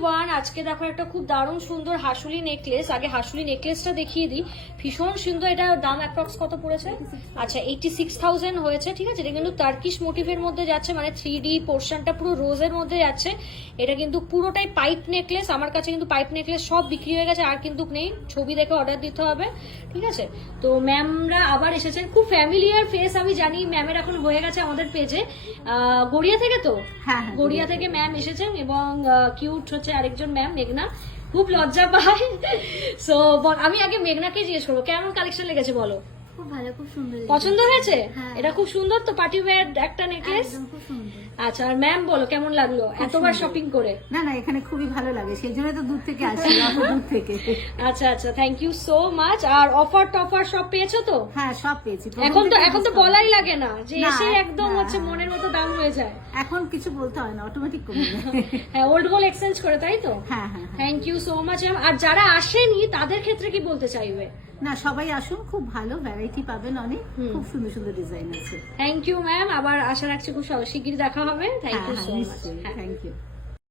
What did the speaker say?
Everyone, আজকে দেখো একটা খুব দারুণ সুন্দর হাসুলি নেকলেস। আগে হাসুলি নেকলেসটা দেখিয়ে দিই, ভীষণ সুন্দর। এটা দাম অ্যাপ্রক্স কত পড়েছে? আচ্ছা 86,000 হয়েছে, ঠিক আছে। এটা কিন্তু টার্কিশ মোটিভের মধ্যে যাচ্ছে, মানে 3D পোর্শনটা পুরো রোজের মধ্যে যাচ্ছে। এটা কিন্তু পুরোটাই পাইপ নেকলেস। আমার কাছে কিন্তু পাইপ নেকলেস সব বিক্রি হয়ে গেছে, আর কিন্তু নেই, ছবি দেখে অর্ডার দিতে হবে, ঠিক আছে। তো ম্যামরা আবার এসেছেন, খুব ফ্যামিলিয়ার ফেস আমি জানি। ম্যামের এখন হয়ে গেছে আমাদের পেজে, গড়িয়া থেকে। তো হ্যাঁ, গড়িয়া থেকে ম্যাম এসেছেন, এবং কিউট হচ্ছে আরেকজন ম্যাম, মেঘনা। খুব লজ্জা পায়। সো আমি আগে মেঘনাকে জিজ্ঞেস করবো কেমন কালেকশন লেগেছে, বলো। খুব ভালো, খুব সুন্দর পছন্দ হয়েছে? হ্যাঁ। এটা খুব সুন্দর তো, পার্টি ওয়্যার একটা নেকলেস। খুব সুন্দর। আচ্ছা, আর ম্যাম বলো কেমন লাগলো এতবার শপিং করে? না না, এখানে খুবই ভালো লাগে, সেই জন্য তো দূর থেকে আসি, অত দূর থেকে। আচ্ছা আচ্ছা, থ্যাংক ইউ সো মাচ। আর অফার টফার সব পেয়েছো তো? হ্যাঁ, সব পেয়েছি। এখন তো বলাই লাগে না যে না, এসে একদম হ্যাঁ, হচ্ছে মনের মতো দাম হয়ে যায়। এখন কিছু বলতে হয় না, অটোমেটিক কমে যায়। হ্যাঁ, ওল্ড গোল্ড এক্সচেঞ্জ করে, তাই তো? হ্যাঁ হ্যাঁ হ্যাঁ। Thank you so much. আর যারা আসেনি তাদের ক্ষেত্রে কি বলতে চাইবে? না, সবাই আসুন, খুব ভালো ভ্যারাইটি পাবেন, অনেক খুব সুন্দর সুন্দর ডিজাইন আছে। থ্যাংক ইউ ম্যাম, আবার আশা রাখছি খুব শিগগিরই দেখা হবে। থ্যাংক হ্যাঁ ইউ হ্যাঁ, সো মাচ। নিশ্চয়ই, থ্যাংক ইউ।